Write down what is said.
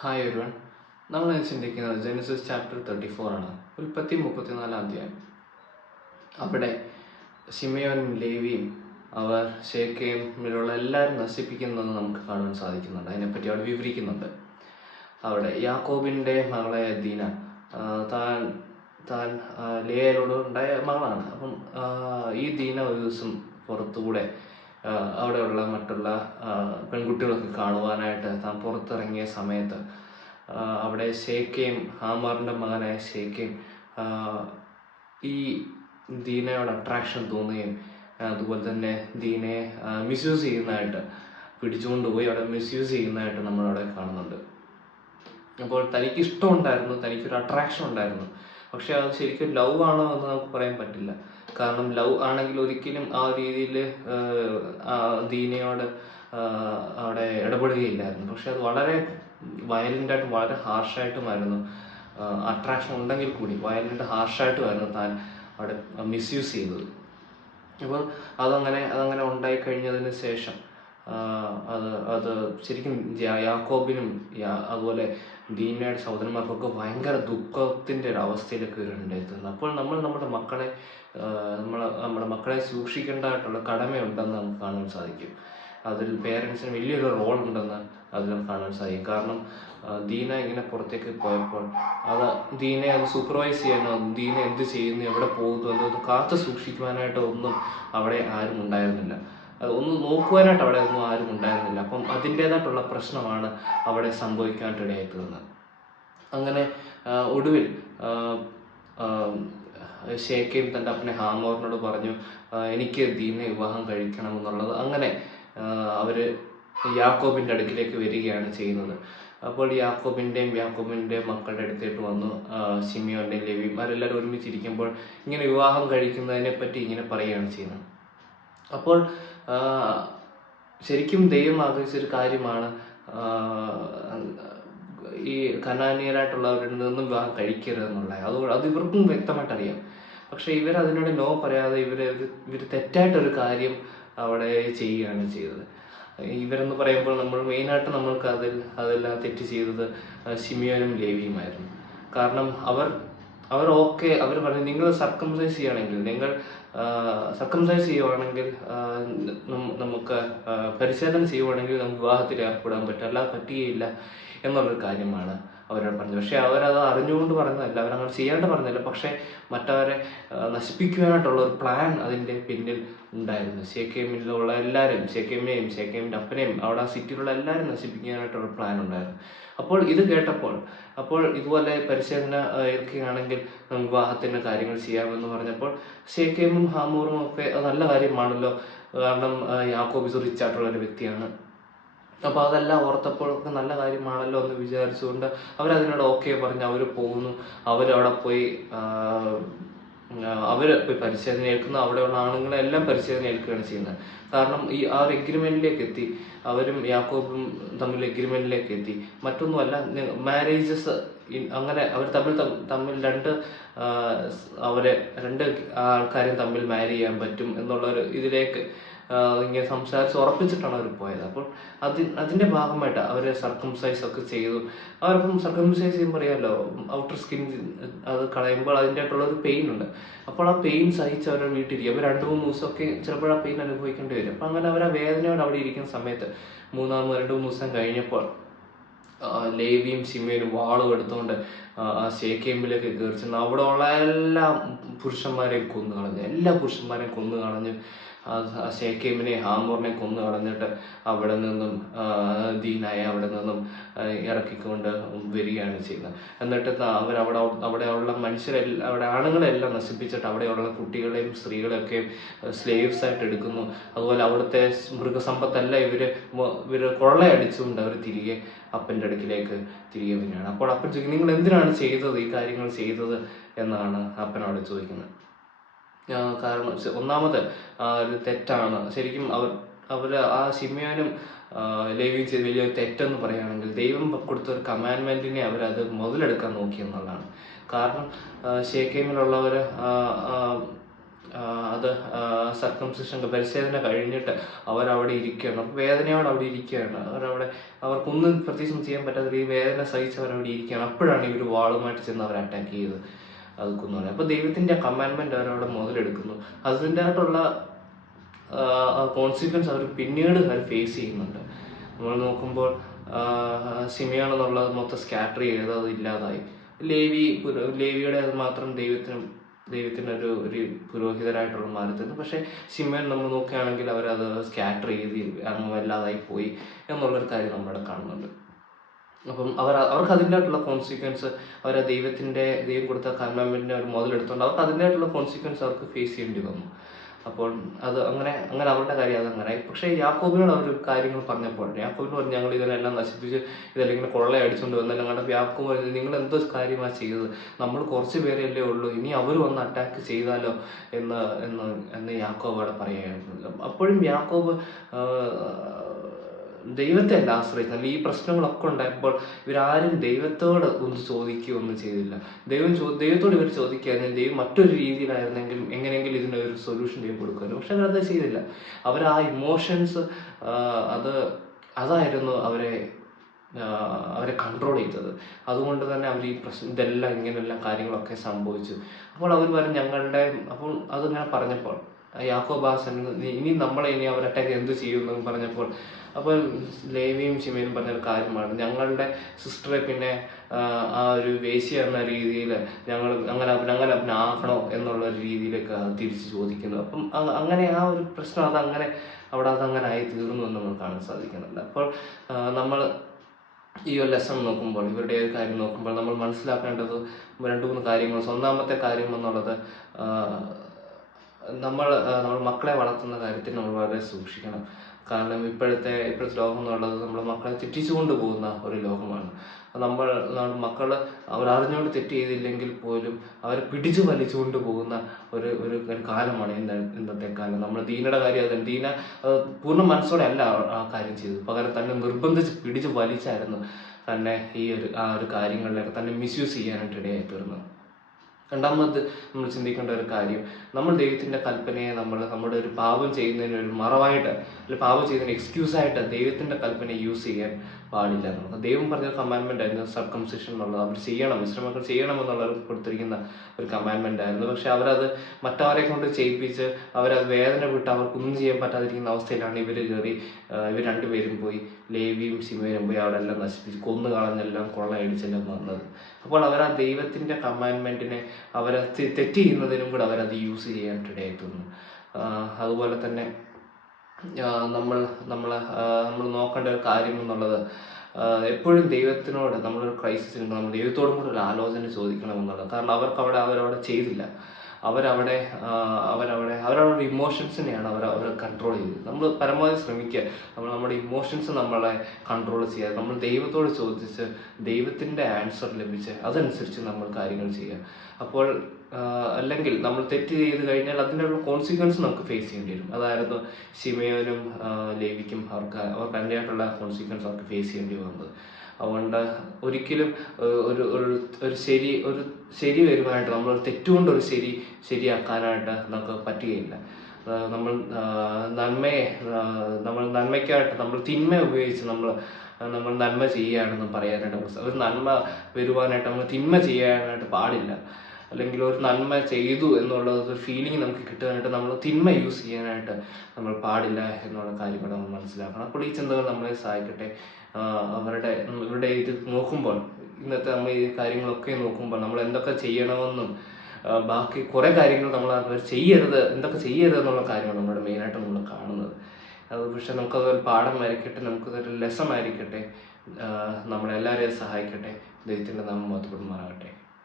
Hi everyone. നമ്മൾ ചിന്തിക്കുന്നത് Genesis chapter 34 ആണ്. ഉൽപ്പത്തി 34 അധ്യായം. അവിടെ ശിമെയോനും ലേവിയും അവർ ശേഖേമിലുള്ള എല്ലാവരും നശിപ്പിക്കുന്നത് നമുക്ക് കാണാൻ സാധിക്കുന്നുണ്ട്. അതിനെപ്പറ്റി അവിടെ വിവരിക്കുന്നുണ്ട്. അവിടെ യാക്കോബിൻ്റെ മകളായ ദീന താൻ താൻ ലേയരോട് ഉണ്ടായ മകളാണ്. അപ്പം ഈ ദീന ഒരു ദിവസം പുറത്തുകൂടെ അവിടെയുള്ള മറ്റുള്ള പെൺകുട്ടികളൊക്കെ കാണുവാനായിട്ട് താൻ പുറത്തിറങ്ങിയ സമയത്ത് അവിടെ ശേഖേം, ഹാമാറിൻ്റെ മകനായ ശേഖേം ഈ ദീനയോട് അട്രാക്ഷൻ തോന്നുകയും അതുപോലെ തന്നെ ദീനയെ മിസ്യൂസ് ചെയ്യുന്നതായിട്ട് പിടിച്ചുകൊണ്ടുപോയി അവിടെ മിസ്യൂസ് ചെയ്യുന്നതായിട്ട് നമ്മളവിടെ കാണുന്നുണ്ട്. അപ്പോൾ തനിക്ക് ഇഷ്ടമുണ്ടായിരുന്നു, തനിക്കൊരു അട്രാക്ഷൻ ഉണ്ടായിരുന്നു. പക്ഷെ അത് ശരിക്കും ലവ് ആണോ എന്ന് നമുക്ക് പറയാൻ പറ്റില്ല. കാരണം ലവ് ആണെങ്കിൽ ഒരിക്കലും ആ രീതിയിൽ ദീനയോട് അവിടെ ഇടപെടുകയില്ലായിരുന്നു. പക്ഷെ അത് വളരെ വയലൻ്റായിട്ടും വളരെ ഹാർഷായിട്ടുമായിരുന്നു. അട്രാക്ഷൻ ഉണ്ടെങ്കിൽ കൂടി വയലൻ്റ് ഹാർഷായിട്ടുമായിരുന്നു താൻ അവിടെ മിസ്യൂസ് ചെയ്തത്. അപ്പോൾ അതങ്ങനെ ഉണ്ടായിക്കഴിഞ്ഞതിന് ശേഷം അത് ശരിക്കും യാക്കോബിനും അതുപോലെ ദീനയുടെ സഹോദരന്മാർക്കൊക്കെ ഭയങ്കര ദുഃഖത്തിൻ്റെ ഒരു അവസ്ഥയിലേക്ക് വരേണ്ടത്. അപ്പോൾ നമ്മൾ നമ്മുടെ മക്കളെ സൂക്ഷിക്കേണ്ടതായിട്ടുള്ള കടമയുണ്ടെന്ന് നമുക്ക് കാണാൻ സാധിക്കും. അതിൽ പേരൻസിന് വലിയൊരു റോൾ ഉണ്ടെന്ന് അതിൽ കാണാൻ സാധിക്കും. കാരണം ദീന ഇങ്ങനെ പുറത്തേക്ക് പോയപ്പോൾ ദീനയെ അത് സൂപ്പർവൈസ് ചെയ്യാനോ, ദീന എന്ത് ചെയ്യുന്നു, എവിടെ പോകുന്നു എന്നത് കാത്തു സൂക്ഷിക്കുവാനായിട്ടോ ഒന്നും അവിടെ ആരും ഉണ്ടായിരുന്നില്ല. ഒന്ന് നോക്കുവാനായിട്ട് അവിടെ ഒന്നും ആരും ഉണ്ടായിരുന്നില്ല. അപ്പം അതിൻ്റേതായിട്ടുള്ള പ്രശ്നമാണ് അവിടെ സംഭവിക്കാനായിട്ടിടയായി തീർന്നത്. അങ്ങനെ ഒടുവിൽ ശേഖേം തൻ്റെ അപ്പനെ ഹാമോറിനോട് പറഞ്ഞു, എനിക്ക് ദീനെ വിവാഹം കഴിക്കണമെന്നുള്ളത്. അങ്ങനെ അവർ യാക്കോബിൻ്റെ അടുക്കിലേക്ക് വരികയാണ് ചെയ്യുന്നത്. അപ്പോൾ യാക്കോബിൻ്റെ മക്കളുടെ അടുത്തേക്ക് വന്നു ശിമിയോൻ്റെയും ലേവിയും അവരെല്ലാവരും ഒരുമിച്ചിരിക്കുമ്പോൾ ഇങ്ങനെ വിവാഹം കഴിക്കുന്നതിനെ പറ്റി ഇങ്ങനെ പറയുകയാണ് ചെയ്യുന്നത്. അപ്പോൾ ശരിക്കും ദൈവം ആഗ്രഹിച്ചൊരു കാര്യമാണ് ഈ കനാനിയരായിട്ടുള്ളവരിൽ നിന്നും വിവാഹം കഴിക്കരുതെന്നുള്ളത്. അത് ഇവർക്കും വ്യക്തമായിട്ട് അറിയാം. പക്ഷെ ഇവരതിനോട് നോ പറയാതെ ഇവർ തെറ്റായിട്ടൊരു കാര്യം അവിടെ ചെയ്യുകയാണ് ചെയ്തത്. ഇവരെന്ന് പറയുമ്പോൾ നമ്മൾ മെയിനായിട്ട് നമ്മൾക്ക് അതെല്ലാം തെറ്റ് ചെയ്തത് ശിമിയോനും ലേവിയുമായിരുന്നു. കാരണം അവർ പറഞ്ഞു, നിങ്ങൾ സർക്കംസൈസ് ചെയ്യുവാണെങ്കിൽ നമുക്ക് പരിശോധന ചെയ്യുവാണെങ്കിൽ നമുക്ക് വിവാഹത്തിൽ ഏർപ്പെടാൻ പറ്റും, അല്ലാതെ പറ്റുകയില്ല എന്നുള്ളൊരു കാര്യമാണ് അവരോട് പറഞ്ഞത്. പക്ഷെ അവരത് അറിഞ്ഞുകൊണ്ട് പറഞ്ഞതല്ല, അവരങ്ങനെ ചെയ്യാണ്ട് പറഞ്ഞില്ല. പക്ഷെ മറ്റവരെ നശിപ്പിക്കുവാനായിട്ടുള്ള ഒരു പ്ലാൻ അതിൻ്റെ പിന്നിൽ ഉണ്ടായിരുന്നു. ശേഖേമിലുള്ള എല്ലാവരും, ശേഖേമിനെയും ശേഖേമിൻ്റെ അപ്പനെയും അവിടെ ആ സിറ്റിയിലുള്ള എല്ലാവരും നശിപ്പിക്കാനായിട്ടുള്ള പ്ലാൻ ഉണ്ടായിരുന്നു. അപ്പോൾ ഇത് കേട്ടപ്പോൾ ഇതുപോലെ പരിശോധന ഏൽക്കുകയാണെങ്കിൽ വിവാഹത്തിൻ്റെ കാര്യങ്ങൾ ചെയ്യാമെന്ന് പറഞ്ഞപ്പോൾ ശേഖേമും ഹാമോറും ഒക്കെ അത് നല്ല കാര്യമാണല്ലോ. കാരണം യാക്കോബ് റിച്ച് ആയിട്ടുള്ള ഒരു വ്യക്തിയാണ്. അപ്പോൾ അതെല്ലാം ഓർത്തപ്പോഴൊക്കെ നല്ല കാര്യമാണല്ലോ എന്ന് വിചാരിച്ചുകൊണ്ട് അവരതിനോട് ഓക്കെ പറഞ്ഞ് അവർ പോകുന്നു. അവരവിടെ പോയി പരിശോധന ഏൽക്കുന്നു. അവിടെയുള്ള ആണുങ്ങളെല്ലാം പരിശോധന ഏൽക്കുകയാണ് ചെയ്യുന്നത്. കാരണം ആ ഒരു എഗ്രിമെന്റിലേക്ക് എത്തി, അവരും യാക്കോബും തമ്മിൽ എഗ്രിമെന്റിലേക്ക് എത്തി. മറ്റൊന്നുമല്ല, മാരേജസ് അങ്ങനെ അവർ തമ്മിൽ രണ്ട് ആൾക്കാരെയും തമ്മിൽ മാരി ചെയ്യാൻ പറ്റും എന്നുള്ളൊരു ഇതിലേക്ക് ഇങ്ങനെ സംസാരിച്ച് ഉറപ്പിച്ചിട്ടാണ് അവർ പോയത്. അപ്പോൾ അതിൻ്റെ ഭാഗമായിട്ട് അവർ സർക്കംസൈസ് ഒക്കെ ചെയ്തു. അവർക്കും സർക്കംസൈസ് ചെയ്യുമ്പോൾ അറിയാമല്ലോ, ഔട്ടർ സ്കിൻ അത് കളയുമ്പോൾ അതിൻ്റെ ആയിട്ടുള്ളൊരു പെയിൻ ഉണ്ട്. അപ്പോൾ ആ പെയിൻ സഹിച്ച് അവരുടെ വീട്ടിലിരിക്കും. അവർ 2-3 ദിവസമൊക്കെ ചിലപ്പോൾ ആ പെയിൻ അനുഭവിക്കേണ്ടി വരും. അപ്പം അങ്ങനെ അവർ ആ വേദനയോട് അവിടെ ഇരിക്കുന്ന സമയത്ത് 2-3 ദിവസം കഴിഞ്ഞപ്പോൾ ലേവിയും ശിമയോനും വാളും എടുത്തുകൊണ്ട് ആ ശേഖേമിലേക്ക് കയറി അവിടെ ഉള്ള എല്ലാ പുരുഷന്മാരെയും കൊന്നു കളഞ്ഞ് ശേഖേമിനെയും ഹാമോറിനെയും കൊന്നു കളഞ്ഞിട്ട് അവിടെ നിന്നും ദീനായെ അവിടെ നിന്നും ഇറക്കിക്കൊണ്ട് വരികയാണ് ചെയ്യുന്നത്. എന്നിട്ട് അവിടെയുള്ള അവിടെ ആണുങ്ങളെല്ലാം നശിപ്പിച്ചിട്ട് അവിടെയുള്ള കുട്ടികളെയും സ്ത്രീകളെയൊക്കെയും സ്ലേവ്സ് ആയിട്ട് എടുക്കുന്നു. അതുപോലെ അവിടുത്തെ മൃഗസമ്പത്തെല്ലാം ഇവർ കൊള്ളയടിച്ചുകൊണ്ട് അവർ തിരികെ അപ്പൻ്റെ അടുക്കിലേക്ക് തിരികെ വരികയാണ്. അപ്പോൾ അപ്പൻ ചോദിക്കും, നിങ്ങൾ എന്തിനാണ് ഈ കാര്യങ്ങൾ ചെയ്തത് എന്നാണ് അപ്പനോട് ചോദിക്കുന്നത്. കാരണം ഒന്നാമത് ഒരു തെറ്റാണ്. ശരിക്കും അവർ ആ ശിമയോനും ലേവിയും ചെയ്ത് വലിയൊരു തെറ്റെന്ന് പറയുകയാണെങ്കിൽ ദൈവം കൊടുത്ത ഒരു കമാൻഡ്മെന്റിനെ അവരത് മുതലെടുക്കാൻ നോക്കി എന്നുള്ളതാണ്. കാരണം ശേഖേമിലുള്ളവർ അത് സർക്കംസിഷൻ പരിശോധന കഴിഞ്ഞിട്ട് അവരവിടെ ഇരിക്കുകയാണ്, വേദനയോടെ അവിടെ ഇരിക്കുകയാണ്. അവർക്കൊന്നും പ്രത്യേകിച്ചും ചെയ്യാൻ പറ്റാത്ത ഈ വേദന സഹിച്ചവരവിടെ ഇരിക്കുകയാണ്. അപ്പോഴാണ് ഇവർ വാളുമായിട്ട് ചെന്ന് അവർ അറ്റാക്ക് ചെയ്ത് അത് കൊന്നുള്ളത്. അപ്പോൾ ദൈവത്തിൻ്റെ കമാൻഡ്മെൻറ്റ് അവരവിടെ മുതലെടുക്കുന്നു. അതിൻ്റെതായിട്ടുള്ള കോൺസിക്വൻസ് അവർ പിന്നീട് അവർ ഫേസ് ചെയ്യുന്നുണ്ട്. നമ്മൾ നോക്കുമ്പോൾ ശിമെയോൻ എന്നുള്ളത് മൊത്തം സ്കാറ്റർ ചെയ്ത് അത് ഇല്ലാതായി. ലേവിയുടെ അത് മാത്രം ദൈവത്തിനൊരു പുരോഹിതരായിട്ടുള്ള മാറ്റത്തിന്. പക്ഷേ ശിമെയോൻ നമ്മൾ നോക്കുകയാണെങ്കിൽ അവരത് സ്കാറ്റർ ചെയ്ത് അങ്ങ് വല്ലാതായി പോയി എന്നുള്ളൊരു കാര്യം നമ്മളിവിടെ കാണുന്നുണ്ട്. അപ്പം അവർക്ക് അതിൻ്റെതായിട്ടുള്ള കോൺസിക്വൻസ് ദൈവം കൊടുത്ത കമാൻഡ്മെന്റിനെ അവർ മുതലെടുത്തുകൊണ്ട് അവർക്ക് അതിൻ്റെതായിട്ടുള്ള കോൺസിക്വൻസ് അവർക്ക് ഫേസ് ചെയ്യേണ്ടി വന്നു. അപ്പോൾ അത് അങ്ങനെ അവരുടെ കാര്യം അതങ്ങനെ. പക്ഷേ യാക്കോബിനോട് അവർ കാര്യങ്ങൾ പറഞ്ഞപ്പോൾ യാക്കോബിനോട് പറഞ്ഞു, ഞങ്ങൾ ഇതിനെല്ലാം നശിപ്പിച്ച് ഇതെല്ലാം കൊള്ളയടിച്ചുകൊണ്ട് വന്നെല്ലാം കണ്ടപ്പോൾ യാക്കോബ് പറഞ്ഞു, നിങ്ങൾ എന്തോ കാര്യമാണ് ചെയ്തത്, നമ്മൾ കുറച്ച് പേരല്ലേ ഉള്ളൂ, ഇനി അവർ വന്ന് അറ്റാക്ക് ചെയ്താലോ എന്ന് യാക്കോബ് അവിടെ പറയുകയായിരുന്നു. അപ്പോഴും യാക്കോബ് ദൈവത്തെ അല്ല ആശ്രയിക്കുന്നത്. ഈ പ്രശ്നങ്ങളൊക്കെ ഉണ്ടായപ്പോൾ ഇവരാരും ദൈവത്തോട് ഒന്ന് ചോദിക്കുകയോ ഒന്നും ചെയ്തില്ല. ദൈവത്തോട് ഇവർ ചോദിക്കുകയായിരുന്നു, ദൈവം മറ്റൊരു രീതിയിലായിരുന്നെങ്കിലും എങ്ങനെയെങ്കിലും ഇതിനൊരു സൊല്യൂഷൻ ദൈവം കൊടുക്കുമല്ലോ. പക്ഷെ അവരത് ചെയ്തില്ല. അവർ ആ ഇമോഷൻസ് അതായിരുന്നു അവരെ കൺട്രോൾ ചെയ്തത്. അതുകൊണ്ട് തന്നെ അവർ ഈ ഇതെല്ലാം ഇങ്ങനെയെല്ലാം കാര്യങ്ങളൊക്കെ സംഭവിച്ചു. അപ്പോൾ അവർ പറഞ്ഞു അപ്പോൾ അതിങ്ങനെ പറഞ്ഞപ്പോൾ യാക്കോബാസൻ ഇനി അവർ അറ്റാക്ക് എന്ത് ചെയ്യുമെന്ന് പറഞ്ഞപ്പോൾ അപ്പോൾ ലേവിയും ശിമെയോനും പറഞ്ഞൊരു കാര്യമാണ്, ഞങ്ങളുടെ സിസ്റ്ററെ പിന്നെ ആ ഒരു വേശ്യ എന്ന രീതിയിൽ ഞങ്ങൾ അങ്ങനെ ആക്കണോ എന്നുള്ളൊരു രീതിയിലേക്ക് തിരിച്ച് ചോദിക്കുന്നു. അപ്പം അങ്ങനെ ആ ഒരു പ്രശ്നം അതങ്ങനെ ആയി തീർന്നു എന്ന് നമ്മൾ കാണാൻ സാധിക്കുന്നുണ്ട്. അപ്പോൾ നമ്മൾ ഈ ഒരു ലെസൺ നോക്കുമ്പോൾ, ഇവരുടെ ഒരു കാര്യം നോക്കുമ്പോൾ നമ്മൾ മനസ്സിലാക്കേണ്ടത് 2-3 കാര്യങ്ങൾ. ഒന്നാമത്തെ കാര്യം എന്നുള്ളത് നമ്മൾ മക്കളെ വളർത്തുന്ന കാര്യത്തിൽ നമ്മൾ വളരെ സൂക്ഷിക്കണം. കാരണം ഇപ്പോഴത്തെ ലോകം എന്നുള്ളത് നമ്മൾ മക്കളെ തെറ്റിച്ചുകൊണ്ട് പോകുന്ന ഒരു ലോകമാണ്. മക്കൾ അവർ അറിഞ്ഞുകൊണ്ട് തെറ്റ് ചെയ്തില്ലെങ്കിൽ പോലും അവരെ പിടിച്ചു വലിച്ചുകൊണ്ട് പോകുന്ന ഒരു കാലമാണ് ഇന്നത്തെ കാലം. നമ്മൾ ദീനയുടെ കാര്യം ദീന പൂർണ്ണ മനസ്സോടെ അല്ല ആ കാര്യം ചെയ്തത്, പകരം തന്നെ നിർബന്ധിച്ച് പിടിച്ചു വലിച്ചായിരുന്നു തന്നെ ആ ഒരു കാര്യങ്ങളിലൊക്കെ തന്നെ മിസ്യൂസ് ചെയ്യാനായിട്ട് ഇടയായി തീർന്നത്. രണ്ടാമത് നമ്മൾ ചിന്തിക്കേണ്ട ഒരു കാര്യം, നമ്മൾ ദൈവത്തിൻ്റെ കൽപ്പനയെ നമ്മുടെ ഒരു പാപം ചെയ്യുന്നതിന് ഒരു മറവായിട്ട് അല്ലെങ്കിൽ പാപം ചെയ്യുന്നതിന് എക്സ്ക്യൂസായിട്ട് ദൈവത്തിൻ്റെ കൽപ്പനയെ യൂസ് ചെയ്യാൻ പാടില്ല. നമുക്ക് ദൈവം പറഞ്ഞ കമാൻഡ്മെന്റ് ആയിരുന്നു സർക്കംസിഷൻ എന്നുള്ളത്. അവർ ചെയ്യണം, ഇസ്രായേൽ ചെയ്യണം എന്നുള്ളത് കൊടുത്തിരിക്കുന്ന ഒരു കമാൻഡ്മെന്റ് ആയിരുന്നു. പക്ഷെ അവരത് മറ്റവരെ കൊണ്ട് ചെയ്യിപ്പിച്ച് അവരത് വേദന വിട്ട് അവർക്കൊന്നും ചെയ്യാൻ പറ്റാതിരിക്കുന്ന അവസ്ഥയിലാണ് ഇവർ രണ്ടുപേരും പോയി, ലേവിയും ശിമെയോനും പോയി അവിടെ എല്ലാം നശിപ്പിച്ച് കൊന്നു കളഞ്ഞെല്ലാം കൊള്ളയടിച്ചെല്ലാം വന്നത്. അപ്പോൾ അവർ ആ ദൈവത്തിൻ്റെ കമാൻഡ്മെന്റിനെ തെറ്റ് ചെയ്യുന്നതിനും കൂടെ അവരത് യൂസ് ചെയ്യാനിടയായിട്ടുണ്ട്. അതുപോലെ തന്നെ നമ്മൾ നോക്കേണ്ട ഒരു കാര്യം എന്നുള്ളത് എപ്പോഴും ദൈവത്തിനോട് നമ്മളൊരു ക്രൈസിസ് ഉണ്ട്, നമ്മൾ ദൈവത്തോടും കൂടെ ഒരു ആലോചന ചോദിക്കണം എന്നുള്ളത്. കാരണം അവരവിടെ ചെയ്തില്ല. അവരവരുടെ ഇമോഷൻസിനെയാണ് അവർ കൺട്രോൾ ചെയ്തത്. നമ്മൾ പരമാവധി ശ്രമിക്കുക നമ്മുടെ ഇമോഷൻസ് നമ്മളെ കൺട്രോൾ ചെയ്യാതെ നമ്മൾ ദൈവത്തോട് ചോദിച്ച് ദൈവത്തിൻ്റെ ആൻസർ ലഭിച്ച് അതനുസരിച്ച് നമ്മൾ കാര്യങ്ങൾ ചെയ്യുക. അപ്പോൾ അല്ലെങ്കിൽ നമ്മൾ തെറ്റ് ചെയ്ത് കഴിഞ്ഞാൽ അതിനുള്ള കോൺസിക്വൻസ് നമുക്ക് ഫേസ് ചെയ്യേണ്ടി വരും. അതായിരുന്നു ശിമെയോനും ലേവിക്കും അവർക്ക് അതിൻ്റെതായിട്ടുള്ള കോൺസിക്വൻസ് അവർക്ക് ഫേസ് ചെയ്യേണ്ടി വന്നത്. അതുകൊണ്ട് ഒരിക്കലും ഒരു ശരി വരുവാനായിട്ട് നമ്മൾ തെറ്റുകൊണ്ട് ഒരു ശരിയാക്കാനായിട്ട് നമുക്ക് പറ്റുകയില്ല. നമ്മൾ നന്മയ്ക്കായിട്ട് നമ്മൾ തിന്മ ഉപയോഗിച്ച് നമ്മൾ നന്മ ചെയ്യുകയാണെന്ന് പറയാനായിട്ട് ഒരു നന്മ വരുവാനായിട്ട് നമ്മൾ തിന്മ ചെയ്യാനായിട്ട് പാടില്ല. അല്ലെങ്കിൽ ഒരു നന്മ ചെയ്തു എന്നുള്ളത് ഒരു ഫീലിംഗ് നമുക്ക് കിട്ടാനായിട്ട് നമ്മൾ തിന്മ യൂസ് ചെയ്യാനായിട്ട് നമ്മൾ പാടില്ല എന്നുള്ള കാര്യങ്ങൾ നമ്മൾ മനസ്സിലാക്കണം. അപ്പോൾ ഈ ചിന്തകൾ നമ്മളെ സഹായിക്കട്ടെ. ഇവരുടെ ഇത് നോക്കുമ്പോൾ, ഇന്നത്തെ നമ്മൾ ഈ കാര്യങ്ങളൊക്കെ നോക്കുമ്പോൾ നമ്മൾ എന്തൊക്കെ ചെയ്യണമെന്നും ബാക്കി കുറേ കാര്യങ്ങൾ നമ്മൾ എന്തൊക്കെ ചെയ്യരുത് എന്നുള്ള കാര്യമാണ് നമ്മുടെ മെയിനായിട്ട് നമ്മൾ കാണുന്നത്. അത് പക്ഷെ നമുക്കതൊരു പാഠമായിരിക്കട്ടെ, നമുക്കതൊരു ലെസൺ ആയിരിക്കട്ടെ, നമ്മളെല്ലാവരെയും സഹായിക്കട്ടെ. ദൈവത്തിൻ്റെ നാമം മഹത്വപ്പെടുമാറാകട്ടെ.